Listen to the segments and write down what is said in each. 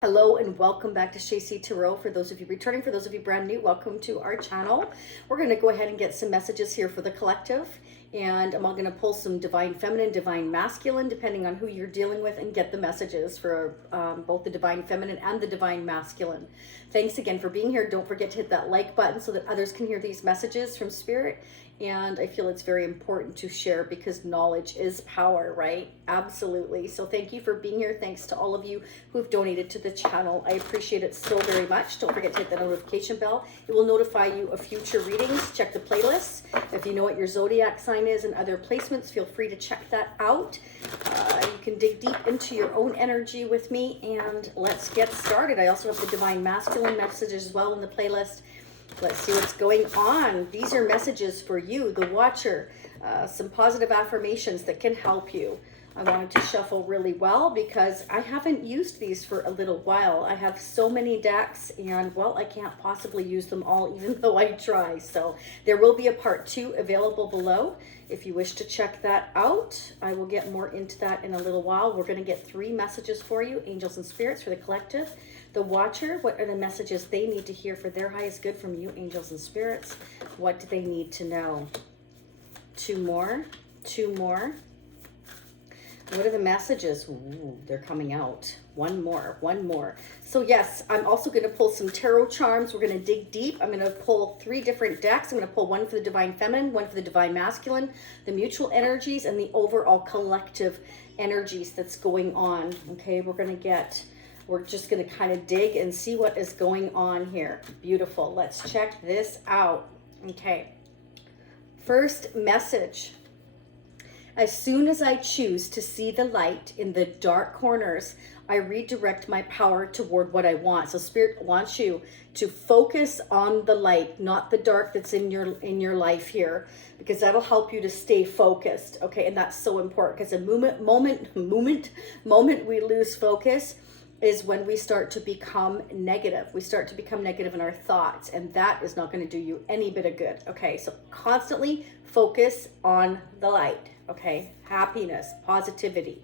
Hello and welcome back to Shacy Tarot. For those of you returning, for those of you brand new, welcome to our channel. We're going to go ahead and get some messages here for the collective, and I'm going to pull some divine feminine, divine masculine, depending on who you're dealing with, and get the messages for both the divine feminine and the divine masculine. Thanks again for being here. Don't forget to hit that like button so that others can hear these messages from Spirit. And I feel it's very important to share because knowledge is power, right? Absolutely. So thank you for being here. Thanks to all of you who've donated to the channel. I appreciate it so very much. Don't forget to hit the notification bell. It will notify you of future readings. Check the playlists. If you know what your zodiac sign is and other placements, feel free to check that out. You can dig deep into your own energy with me, and let's get started. I also have the divine masculine messages as well in the playlist. Let's see what's going on. These are messages for you, the watcher, some positive affirmations that can help you. I wanted to shuffle really well because I haven't used these for a little while. I have so many decks and, well, I can't possibly use them all even though I try. So there will be a part 2 available below. If you wish to check that out, I will get more into that in a little while. We're going to get 3 messages for you, angels and spirits for the collective. The watcher, what are the messages they need to hear for their highest good from you, angels and spirits? What do they need to know? 2 more, 2 more. What are the messages? Ooh, they're coming out. 1 more, 1 more. So yes, I'm also going to pull some tarot charms. We're going to dig deep. I'm going to pull 3 different decks. I'm going to pull 1 for the divine feminine, 1 for the divine masculine, the mutual energies, and the overall collective energies that's going on. Okay, we're just going to kind of dig and see what is going on here. Beautiful. Let's check this out. Okay. First message. As soon as I choose to see the light in the dark corners, I redirect my power toward what I want. So Spirit wants you to focus on the light, not the dark that's in your life here, because that'll help you to stay focused. Okay, and that's so important because the moment we lose focus is when we start to become negative. We start to become negative in our thoughts, and that is not going to do you any bit of good. Okay, so constantly focus on the light. Okay, happiness, positivity.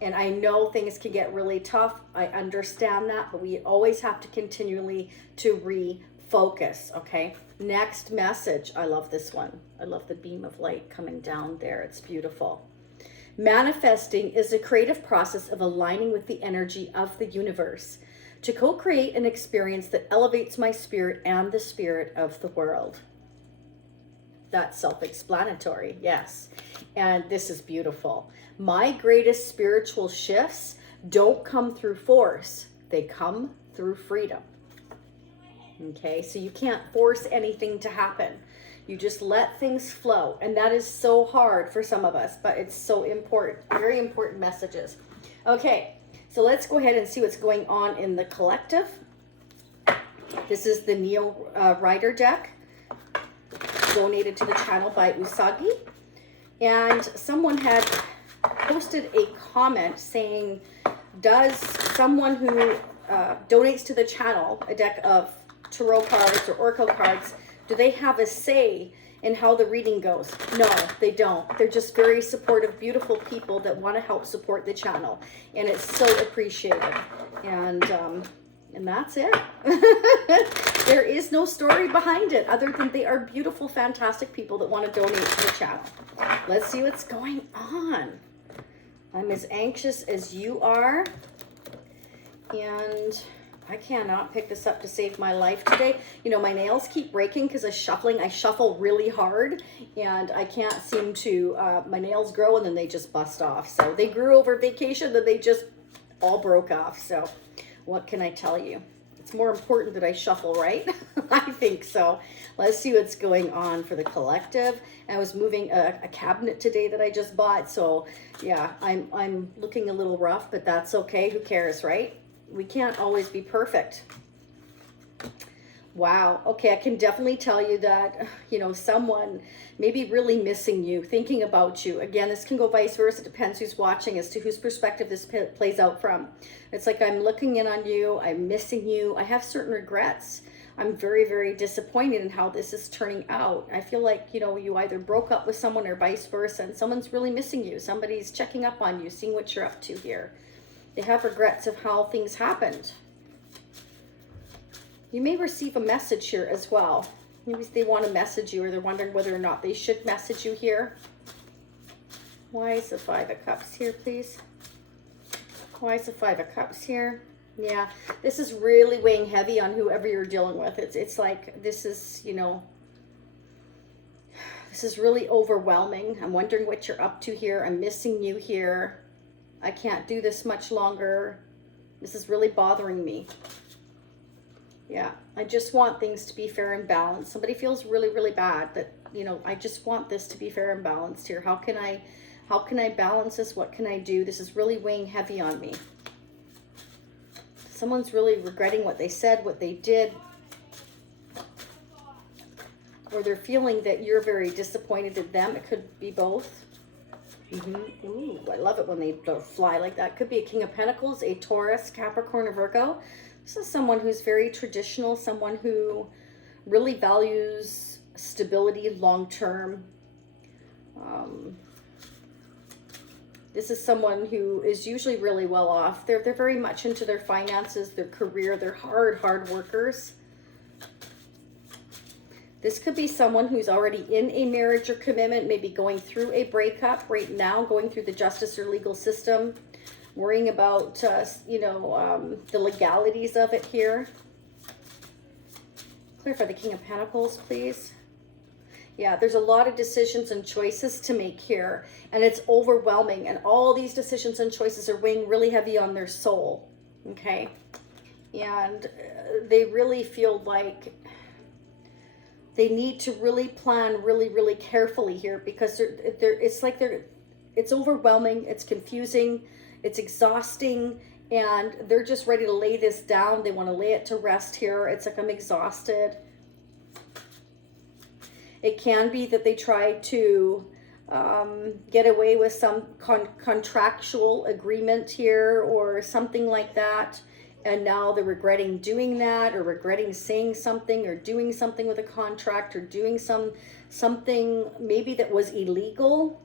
And I know things can get really tough. I understand that, but we always have to continually to refocus. Okay, next message. I love this one. I love the beam of light coming down there. It's beautiful. Manifesting is a creative process of aligning with the energy of the universe to co-create an experience that elevates my spirit and the spirit of the world. That's self-explanatory, yes. And this is beautiful. My greatest spiritual shifts don't come through force. They come through freedom. Okay, so you can't force anything to happen. You just let things flow. And that is so hard for some of us, but it's so important. Very important messages. Okay, so let's go ahead and see what's going on in the collective. This is the Neo Rider deck, donated to the channel by Usagi. And someone had posted a comment saying, does someone who donates to the channel a deck of tarot cards or oracle cards, do they have a say in how the reading goes? No, they don't. They're just very supportive, beautiful people that want to help support the channel. And it's so appreciated. And that's it. There is no story behind it other than they are beautiful, fantastic people that want to donate to the channel. Let's see what's going on. I'm as anxious as you are. And I cannot pick this up to save my life today. You know, my nails keep breaking because of shuffling. I shuffle really hard and I can't seem to, my nails grow and then they just bust off. So they grew over vacation, then they just all broke off. So what can I tell you? It's more important that I shuffle, right? I think so. Let's see what's going on for the collective. I was moving a cabinet today that I just bought. So yeah, I'm looking a little rough, but that's okay. Who cares, right? We can't always be perfect. Wow. Okay, I can definitely tell you that, you know, someone may be really missing you, thinking about you. Again, this can go vice versa. It depends who's watching as to whose perspective this plays out from. It's like I'm looking in on you. I'm missing you. I have certain regrets. I'm very, very disappointed in how this is turning out. I feel like, you know, you either broke up with someone or vice versa, and someone's really missing you. Somebody's checking up on you, seeing what you're up to here. They have regrets of how things happened. You may receive a message here as well. Maybe they want to message you, or they're wondering whether or not they should message you here. Why is the Five of Cups here, please? Why is the Five of Cups here? Yeah, this is really weighing heavy on whoever you're dealing with. It's like, this is, you know, this is really overwhelming. I'm wondering what you're up to here. I'm missing you here. I can't do this much longer. This is really bothering me. Yeah, I just want things to be fair and balanced. Somebody feels really, really bad that, you know, I just want this to be fair and balanced here. How can I balance this? What can I do? This is really weighing heavy on me. Someone's really regretting what they said, what they did. Or they're feeling that you're very disappointed in them. It could be both. Ooh, I love it when they fly like that. Could be a King of Pentacles, a Taurus, Capricorn, or Virgo. This is someone who's very traditional, someone who really values stability long-term. This is someone who is usually really well off. They're very much into their finances, their career. They're hard workers. This could be someone who's already in a marriage or commitment, maybe going through a breakup right now, going through the justice or legal system, worrying about, you know, the legalities of it here. Clarify the King of Pentacles, please. Yeah, there's a lot of decisions and choices to make here, and it's overwhelming, and all these decisions and choices are weighing really heavy on their soul, okay? And they really feel like they need to really plan really, really carefully here, because it's overwhelming, it's confusing, it's exhausting, and they're just ready to lay this down. They want to lay it to rest here. It's like, I'm exhausted. It can be that they try to get away with some contractual agreement here or something like that, and now they're regretting doing that, or regretting saying something, or doing something with a contract, or doing something maybe that was illegal.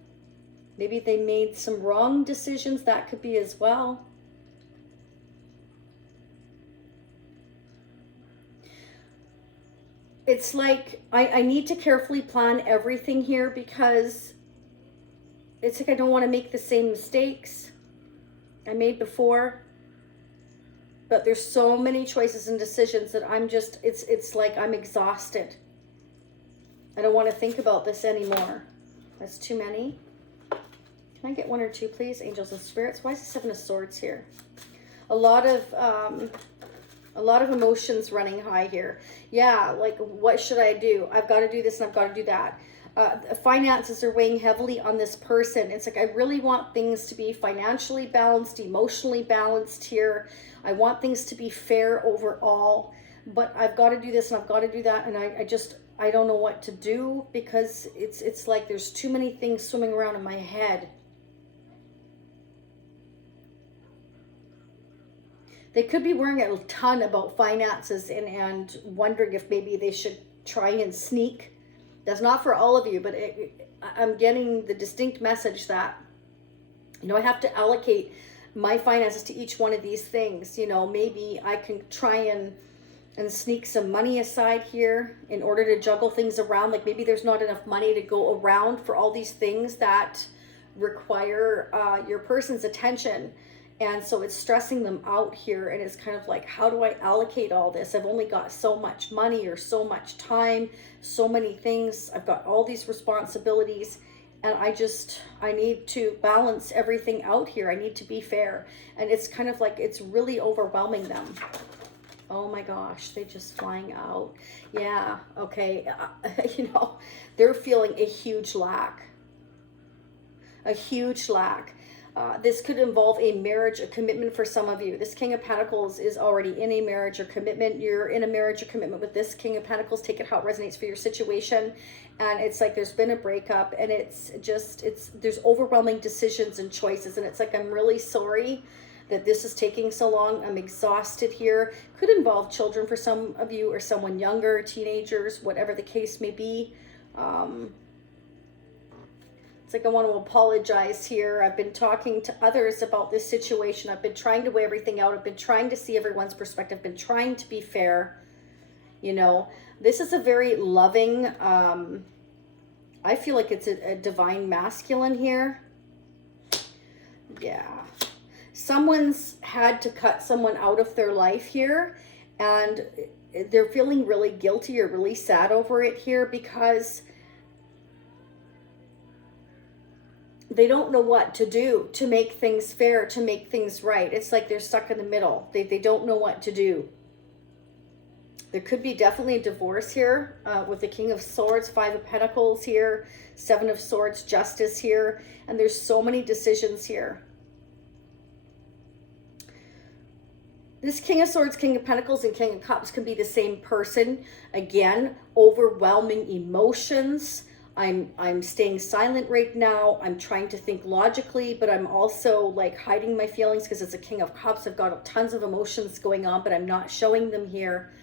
Maybe they made some wrong decisions. That could be as well. It's like, I need to carefully plan everything here, because it's like I don't want to make the same mistakes I made before. But there's so many choices and decisions that I'm just, it's like I'm exhausted. I don't want to think about this anymore. That's too many. Can I get one or two, please? Angels and spirits. Why is the Seven of Swords here? A lot of emotions running high here. Yeah, like, what should I do? I've got to do this and I've got to do that. Finances are weighing heavily on this person. It's like, I really want things to be financially balanced, emotionally balanced here. I want things to be fair overall, but I've got to do this and I've got to do that, and I don't know what to do, because it's like there's too many things swimming around in my head. They could be worrying a ton about finances and wondering if maybe they should try and sneak. That's not for all of you, but I'm getting the distinct message that, you know, I have to allocate my finances to each one of these things. You know, maybe I can try and sneak some money aside here in order to juggle things around. Like, maybe there's not enough money to go around for all these things that require your person's attention. And so it's stressing them out here, and it's kind of like, how do I allocate all this? I've only got so much money or so much time, so many things. I've got all these responsibilities, and I need to balance everything out here. I need to be fair. And it's kind of like, it's really overwhelming them. Oh my gosh, they're just flying out. Yeah, okay. You know, they're feeling a huge lack. A huge lack. This could involve a marriage, a commitment for some of you. This King of Pentacles is already in a marriage or commitment. You're in a marriage or commitment with this King of Pentacles. Take it how it resonates for your situation. And it's like there's been a breakup, and there's overwhelming decisions and choices. And it's like, I'm really sorry that this is taking so long. I'm exhausted here. Could involve children for some of you, or someone younger, teenagers, whatever the case may be. It's like, I want to apologize here. I've been talking to others about this situation. I've been trying to weigh everything out. I've been trying to see everyone's perspective. I've been trying to be fair. You know, this is a very loving, I feel like it's a divine masculine here. Yeah. Someone's had to cut someone out of their life here, and they're feeling really guilty or really sad over it here because they don't know what to do to make things fair, to make things right. It's like they're stuck in the middle. They don't know what to do. There could be definitely a divorce here with the King of Swords, Five of Pentacles here, Seven of Swords, Justice here, and there's so many decisions here. This King of Swords, King of Pentacles, and King of Cups can be the same person. Again, overwhelming emotions. I'm staying silent right now. I'm trying to think logically, but I'm also like hiding my feelings because it's a King of Cups. I've got tons of emotions going on, but I'm not showing them here.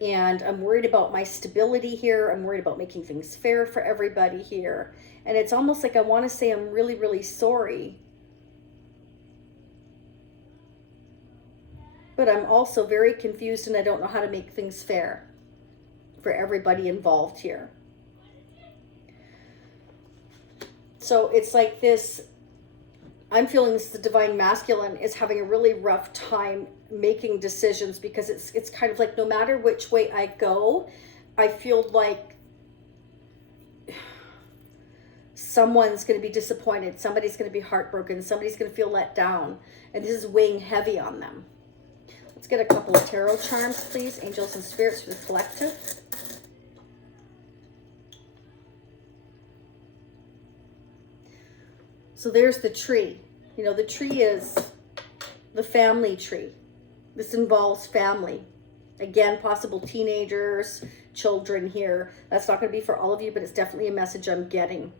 And I'm worried about my stability here. I'm worried about making things fair for everybody here. And it's almost like I want to say I'm really, really sorry. But I'm also very confused and I don't know how to make things fair for everybody involved here. So it's like this, I'm feeling this, the divine masculine is having a really rough time making decisions because it's kind of like no matter which way I go, I feel like someone's going to be disappointed. Somebody's going to be heartbroken. Somebody's going to feel let down. And this is weighing heavy on them. Let's get a couple of tarot charms, please. Angels and spirits for the collective. So there's the tree. You know, the tree is the family tree. This involves family. Again, possible teenagers, children here. That's not going to be for all of you, but it's definitely a message I'm getting.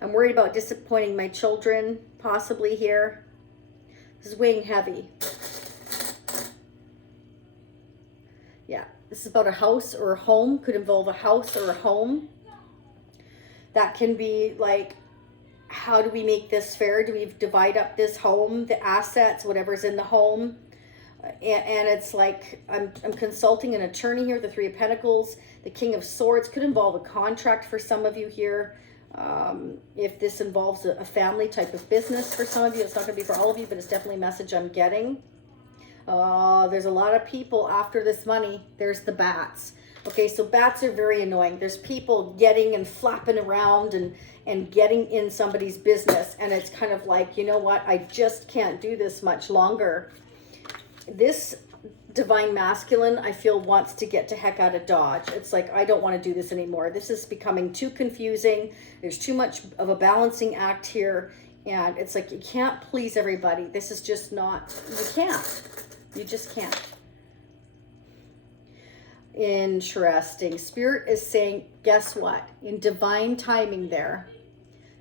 I'm worried about disappointing my children, possibly here. This is weighing heavy. Yeah, this is about a house or a home. Could involve a house or a home. That can be like, how do we make this fair? Do we divide up this home, the assets, whatever's in the home? And it's like, I'm consulting an attorney here, the Three of Pentacles. The King of Swords could involve a contract for some of you here. If this involves a family type of business for some of you, it's not going to be for all of you, but it's definitely a message I'm getting. There's a lot of people after this money. There's the bats. Okay, so bats are very annoying. There's people getting and flapping around and getting in somebody's business. And it's kind of like, you know what? I just can't do this much longer. This divine masculine, I feel, wants to get to heck out of Dodge. It's like, I don't want to do this anymore. This is becoming too confusing. There's too much of a balancing act here. And it's like, you can't please everybody. This is just not, you can't. You just can't. Interesting. Spirit is saying, guess what? In divine timing there.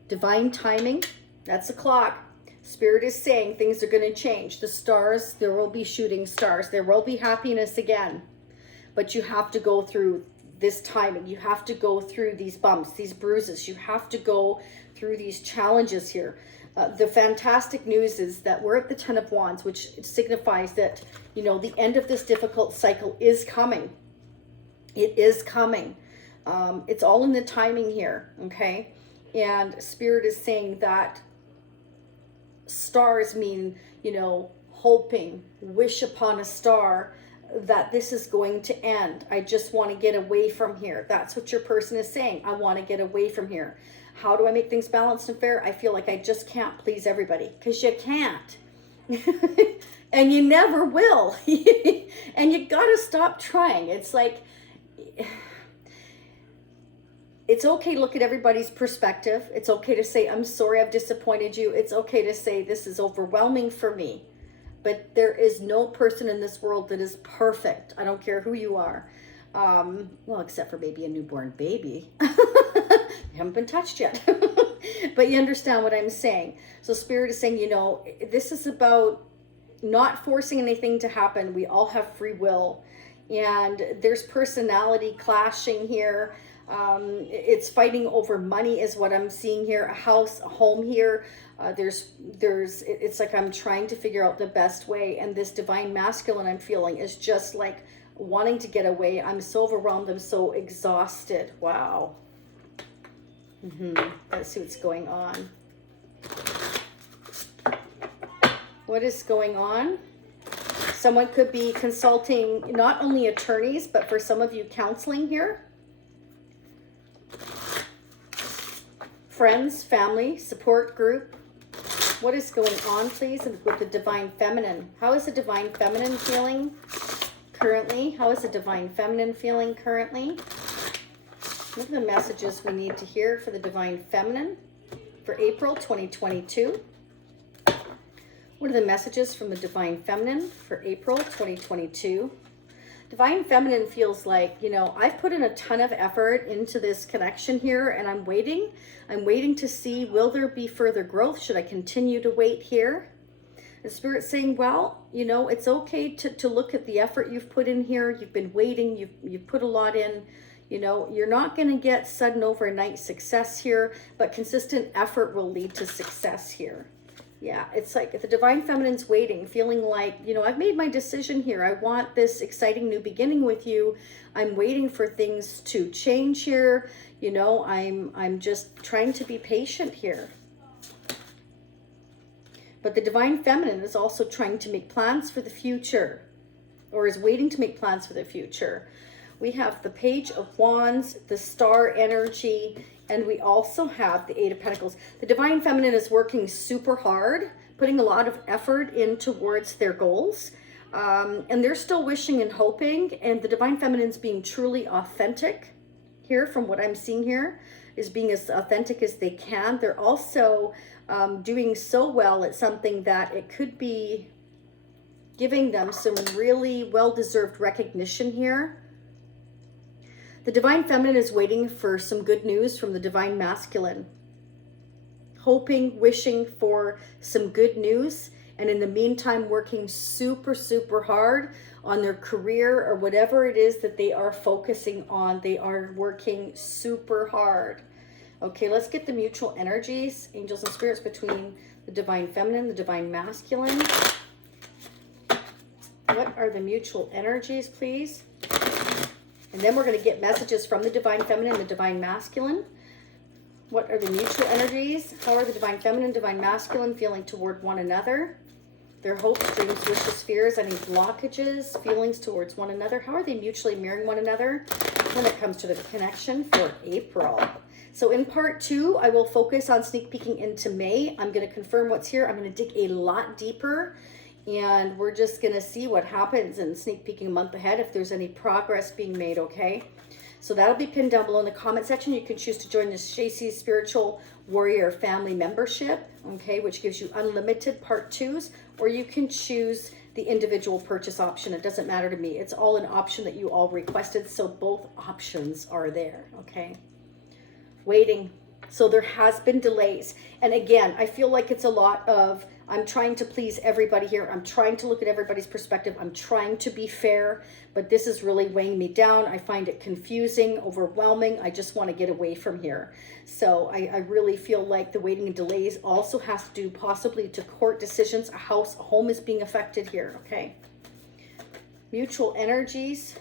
Divine timing, that's the clock. Spirit is saying things are going to change. The stars, there will be shooting stars. There will be happiness again. But you have to go through this timing. You have to go through these bumps, these bruises. You have to go through these challenges here. The fantastic news is that we're at the Ten of Wands, which signifies that, you know, the end of this difficult cycle is coming. It is coming. It's all in the timing here, okay? And Spirit is saying that stars mean, you know, hoping, wish upon a star, that this is going to end. I just want to get away from here. That's what your person is saying. I want to get away from here. How do I make things balanced and fair? I feel like I just can't please everybody, because you can't. And you never will. And you got to stop trying. It's like, it's okay to look at everybody's perspective. It's okay to say, I'm sorry I've disappointed you. It's okay to say, this is overwhelming for me. But there is no person in this world that is perfect. I don't care who you are. Well, except for maybe a newborn baby. You haven't been touched yet. But you understand what I'm saying. So Spirit is saying, you know, this is about not forcing anything to happen. We all have free will. And there's personality clashing here. It's fighting over money is what I'm seeing here. A house, a home here. It's like I'm trying to figure out the best way. And this divine masculine I'm feeling is just like, wanting to get away. I'm so overwhelmed. I'm so exhausted. Wow. Let's see what's going on. What is going on? Someone could be consulting not only attorneys, but for some of you, counseling here. Friends, family, support group. What is going on, please, with the Divine Feminine? How is the Divine Feminine feeling currently? How is the Divine Feminine feeling currently? What are the messages we need to hear for the Divine Feminine for April 2022? What are the messages from the Divine Feminine for April 2022? Divine Feminine feels like, you know, I've put in a ton of effort into this connection here, and I'm waiting. I'm waiting to see, will there be further growth? Should I continue to wait here? The Spirit's saying, well, you know, it's okay to look at the effort you've put in here. You've been waiting. You've put a lot in. You know, you're not going to get sudden overnight success here, but consistent effort will lead to success here. Yeah, it's like the Divine Feminine's waiting, feeling like, you know, I've made my decision here. I want this exciting new beginning with you. I'm waiting for things to change here. You know, I'm just trying to be patient here. But the Divine Feminine is also trying to make plans for the future, or is waiting to make plans for the future. We have the Page of Wands, the Star energy, and we also have the Eight of Pentacles. The Divine Feminine is working super hard, putting a lot of effort in towards their goals. And they're still wishing and hoping. And the Divine Feminine's being truly authentic here, from what I'm seeing here, is being as authentic as they can. They're also doing so well at something that it could be giving them some really well-deserved recognition here. The Divine Feminine is waiting for some good news from the Divine Masculine. Hoping, wishing for some good news. And in the meantime, working super, super hard on their career or whatever it is that they are focusing on. They are working super hard. Okay, let's get the mutual energies, angels and spirits, between the Divine Feminine, the Divine Masculine. What are the mutual energies, please? And then we're going to get messages from the Divine Feminine and the Divine Masculine. What are the mutual energies? How are the Divine Feminine, Divine Masculine feeling toward one another? Their hopes, dreams, wishes, fears, any blockages, feelings towards one another. How are they mutually mirroring one another when it comes to the connection for April? So in part 2, I will focus on sneak peeking into May. I'm going to confirm what's here. I'm going to dig a lot deeper. And we're just going to see what happens in sneak peeking a month ahead, if there's any progress being made, okay? So that'll be pinned down below in the comment section. You can choose to join the Shacey's Spiritual Warrior Family Membership, okay, which gives you unlimited part 2s, or you can choose the individual purchase option. It doesn't matter to me. It's all an option that you all requested, so both options are there, okay? Waiting. So there has been delays. And again, I feel like it's a lot of, I'm trying to please everybody here. I'm trying to look at everybody's perspective. I'm trying to be fair, but this is really weighing me down. I find it confusing, overwhelming. I just want to get away from here. So I really feel like the waiting and delays also has to do possibly to court decisions. A house, a home is being affected here, okay? Mutual energies.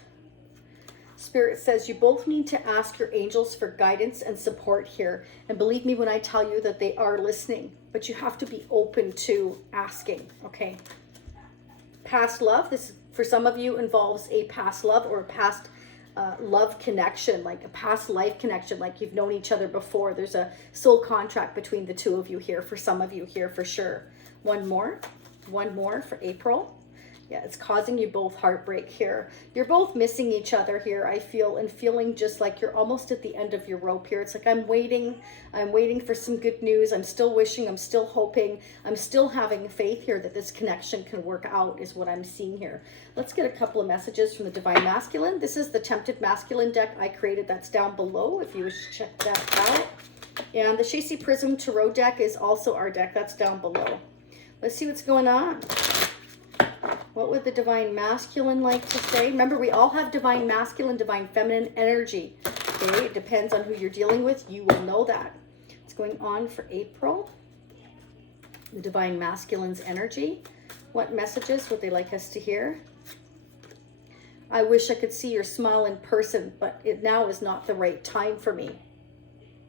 Spirit says you both need to ask your angels for guidance and support here. And believe me when I tell you that they are listening, but you have to be open to asking, okay? Past love, this for some of you involves a past love or a past love connection, like a past life connection, like you've known each other before. There's a soul contract between the two of you here, for some of you here for sure. One more for April. Yeah, it's causing you both heartbreak here. You're both missing each other here, I feel, and feeling just like you're almost at the end of your rope here. It's like I'm waiting for some good news. I'm still wishing, I'm still hoping, I'm still having faith here that this connection can work out is what I'm seeing here. Let's get a couple of messages from the Divine Masculine. This is the Tempted Masculine deck I created. That's down below if you wish to check that out. And the Shacey Prism Tarot deck is also our deck. That's down below. Let's see what's going on. What would the Divine Masculine like to say? Remember, we all have Divine Masculine, Divine Feminine energy. Okay, it depends on who you're dealing with. You will know that. What's going on for April? The Divine Masculine's energy. What messages would they like us to hear? I wish I could see your smile in person, but now is not the right time for me.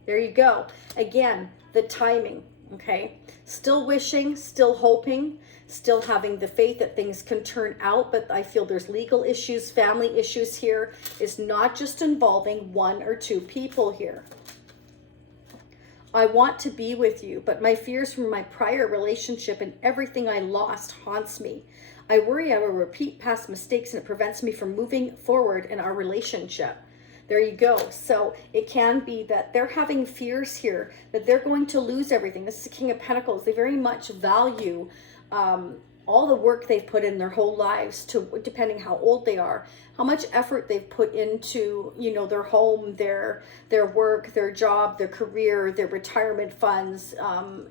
There you go. Again, the timing, okay? Still wishing, still hoping, still having the faith that things can turn out, but I feel there's legal issues, family issues here. It's not just involving one or two people here. I want to be with you, but my fears from my prior relationship and everything I lost haunts me. I worry I will repeat past mistakes and it prevents me from moving forward in our relationship. There you go. So it can be that they're having fears here, that they're going to lose everything. This is the King of Pentacles. They very much value all the work they've put in their whole lives, to depending how old they are, how much effort they've put into, you know, their home, their work, their job, their career, their retirement funds,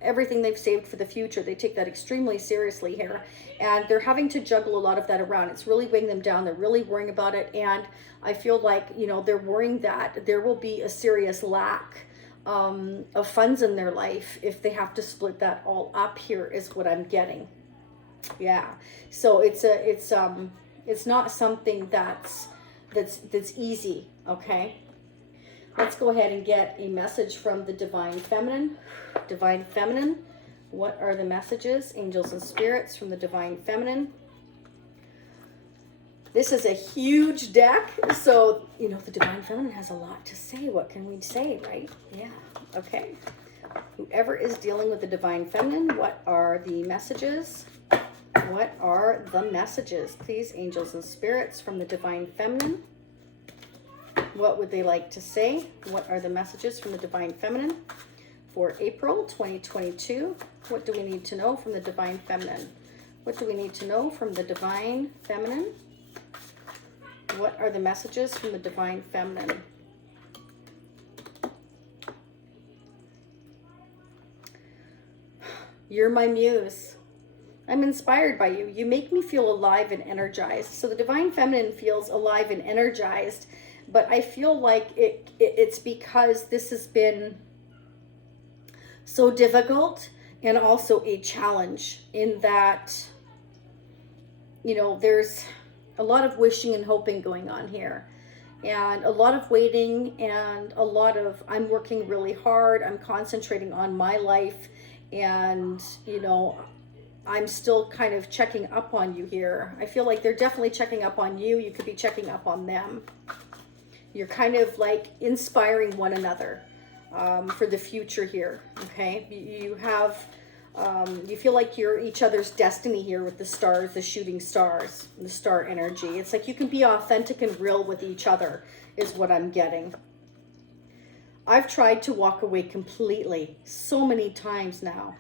everything they've saved for the future. They take that extremely seriously here, and they're having to juggle a lot of that around. It's really weighing them down. They're really worrying about it, and I feel like, you know, they're worrying that there will be a serious lack of funds in their life if they have to split that all up here, is what I'm getting. Yeah, so it's not something that's easy. Okay, let's go ahead and get a message from the Divine Feminine. Divine Feminine, what are the messages, angels and spirits, from the Divine Feminine? This is a huge deck, so you know the Divine Feminine has a lot to say. What can we say, right? Yeah. Okay, whoever is dealing with the Divine Feminine, what are the messages? What are the messages, please, angels and spirits, from the Divine Feminine? What would they like to say? What are the messages from the Divine Feminine for April 2022? What do we need to know from the Divine Feminine? What do we need to know from the Divine Feminine? What are the messages from the Divine Feminine? You're my muse. I'm inspired by you. You make me feel alive and energized. So the Divine Feminine feels alive and energized, but I feel like it's because this has been so difficult and also a challenge, in that, you know, there's a lot of wishing and hoping going on here, and a lot of waiting, and a lot of I'm working really hard. I'm concentrating on my life, and, you know, I'm still kind of checking up on you here. I feel like they're definitely checking up on you. You could be checking up on them. You're kind of like inspiring one another for the future here, okay? You have, you feel like you're each other's destiny here with the stars, the shooting stars, the star energy. It's like you can be authentic and real with each other, is what I'm getting. I've tried to walk away completely so many times now.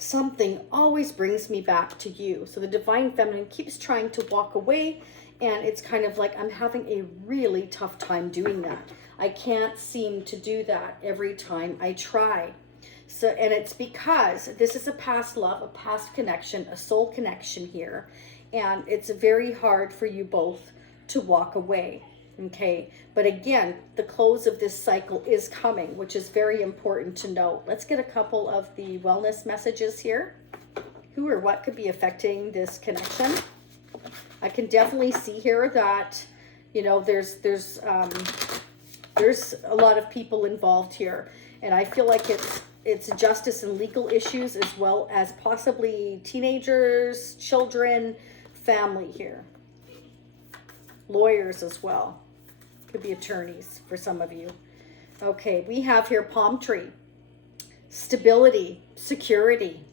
Something always brings me back to you. So the Divine Feminine keeps trying to walk away, and it's kind of like I'm having a really tough time doing that. I can't seem to do that every time I try. So, and it's because this is a past love, a past connection, a soul connection here, and it's very hard for you both to walk away. Okay, but again, the close of this cycle is coming, which is very important to note. Let's get a couple of the wellness messages here. Who or what could be affecting this connection? I can definitely see here that, you know, there's a lot of people involved here, and I feel like it's justice and legal issues, as well as possibly teenagers, children, family here. Lawyers as well. Could be attorneys for some of you. Okay, we have here palm tree, stability, security,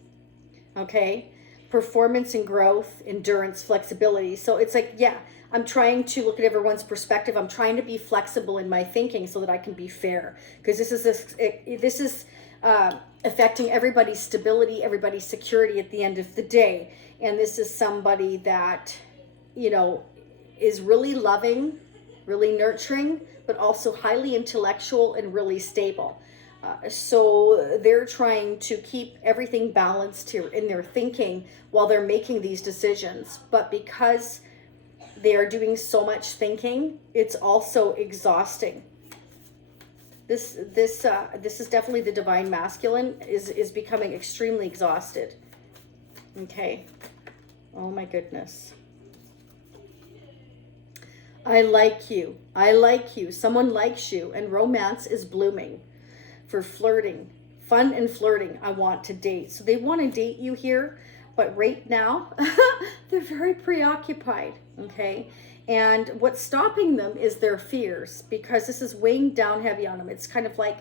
okay, performance and growth, endurance, flexibility. So it's like, yeah, I'm trying to look at everyone's perspective. I'm trying to be flexible in my thinking so that I can be fair, because this is affecting everybody's stability, everybody's security at the end of the day. And this is somebody that, you know, is really loving, really nurturing, but also highly intellectual and really stable. So they're trying to keep everything balanced here in their thinking while they're making these decisions. But because they are doing so much thinking, it's also exhausting. This is definitely the Divine Masculine is becoming extremely exhausted. Okay. Oh my goodness. I like you. I like you. Someone likes you, and romance is blooming for flirting. Fun and flirting. I want to date. So they want to date you here, but right now they're very preoccupied, okay? And what's stopping them is their fears, because this is weighing down heavy on them. It's kind of like,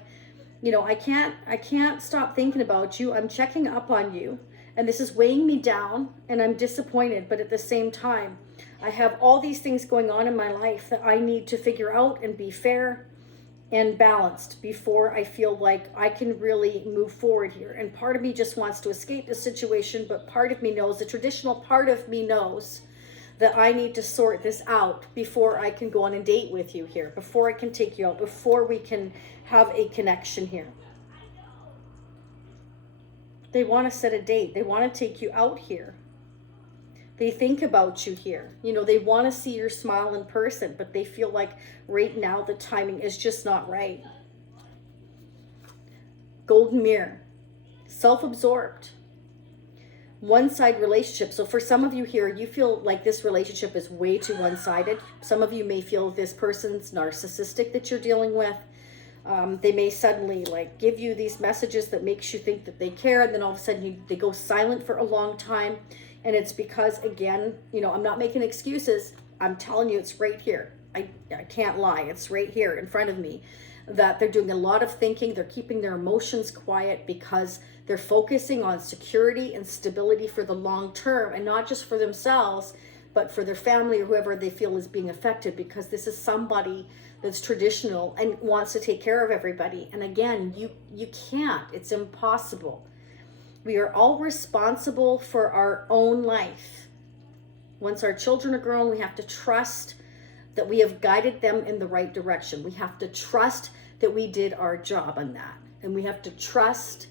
you know, I can't stop thinking about you. I'm checking up on you, and this is weighing me down, and I'm disappointed. But at the same time, I have all these things going on in my life that I need to figure out and be fair and balanced before I feel like I can really move forward here. And part of me just wants to escape the situation, but part of me knows, the traditional part of me knows, that I need to sort this out before I can go on a date with you here, before I can take you out, before we can have a connection here. They want to set a date. They want to take you out here. They think about you here. You know, they want to see your smile in person, but they feel like right now the timing is just not right. Golden mirror. Self-absorbed. One-side relationship. So for some of you here, you feel like this relationship is way too one-sided. Some of you may feel this person's narcissistic that you're dealing with. They may suddenly like give you these messages that makes you think that they care, and then all of a sudden they go silent for a long time. And it's because, again, you know, I'm not making excuses. I'm telling you, it's right here. I can't lie. It's right here in front of me, that they're doing a lot of thinking. They're keeping their emotions quiet because they're focusing on security and stability for the long term, and not just for themselves, but for their family or whoever they feel is being affected, because this is somebody that's traditional and wants to take care of everybody. And again, you can't. It's impossible. We are all responsible for our own life. Once our children are grown, we have to trust that we have guided them in the right direction. We have to trust that we did our job on that. And we have to trust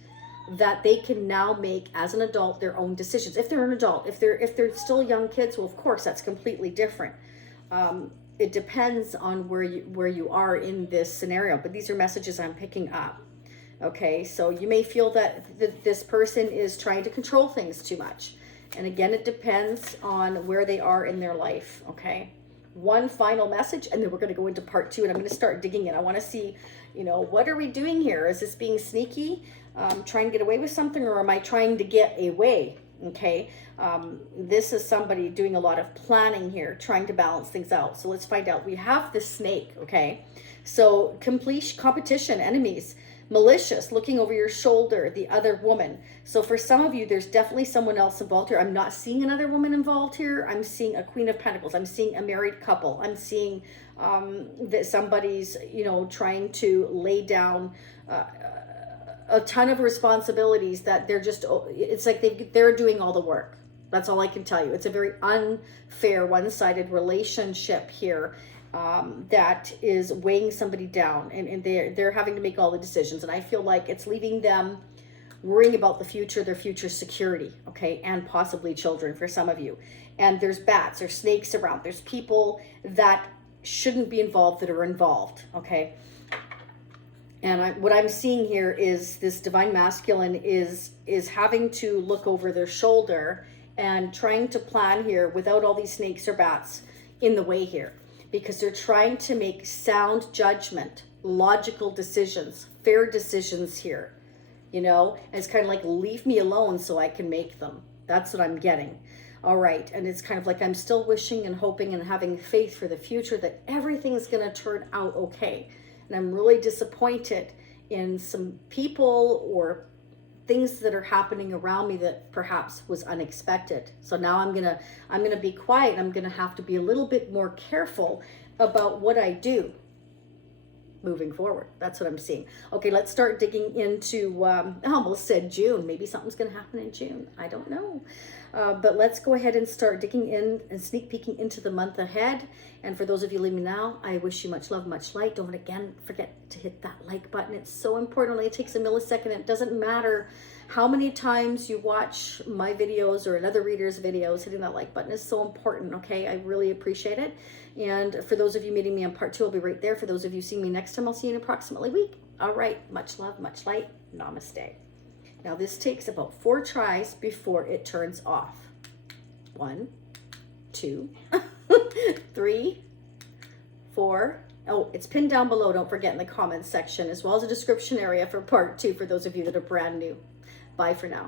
that they can now make, as an adult, their own decisions. If they're an adult, if they're still young kids, well, of course, that's completely different. It depends on where you are in this scenario. But these are messages I'm picking up. Okay, so you may feel that this person is trying to control things too much. And again, it depends on where they are in their life, okay? One final message, and then we're going to go into part 2, and I'm going to start digging in. I want to see, you know, what are we doing here? Is this being sneaky, trying to get away with something, or am I trying to get away? Okay, this is somebody doing a lot of planning here, trying to balance things out. So let's find out. We have the snake, okay? So competition, enemies, malicious, looking over your shoulder, the other woman. So for some of you, there's definitely someone else involved here. I'm not seeing another woman involved here. I'm seeing a Queen of Pentacles. I'm seeing a married couple. I'm seeing that somebody's, you know, trying to lay down a ton of responsibilities that they're just, it's like they're doing all the work. That's all I can tell you. It's a very unfair, one-sided relationship here. That is weighing somebody down, and they're having to make all the decisions. And I feel like it's leaving them worrying about the future, their future security, okay, and possibly children for some of you. And there's bats or snakes around. There's people that shouldn't be involved that are involved, okay. And what I'm seeing here is this divine masculine is having to look over their shoulder and trying to plan here without all these snakes or bats in the way here. Because they're trying to make sound judgment, logical decisions, fair decisions here, you know? And it's kind of like, leave me alone so I can make them. That's what I'm getting. All right, and it's kind of like, I'm still wishing and hoping and having faith for the future that everything's gonna turn out okay. And I'm really disappointed in some people or things that are happening around me that perhaps was unexpected. So now I'm gonna be quiet. I'm gonna have to be a little bit more careful about what I do moving forward. That's what I'm seeing. Okay, let's start digging into, I almost said June. Maybe something's gonna happen in June. I don't know. But let's go ahead and start digging in and sneak peeking into the month ahead. And for those of you leaving now, I wish you much love, much light. Don't again forget to hit that like button. It's so important. It takes a millisecond. It doesn't matter how many times you watch my videos or another reader's videos. Hitting that like button is so important, okay? I really appreciate it. And for those of you meeting me on part 2, I'll be right there. For those of you seeing me next time, I'll see you in approximately a week. All right, much love, much light. Namaste. Now this takes about 4 tries before it turns off. 1, 2, 3, for, oh, it's pinned down below. Don't forget, in the comments section, as well as a description area for part 2 for those of you that are brand new. Bye for now.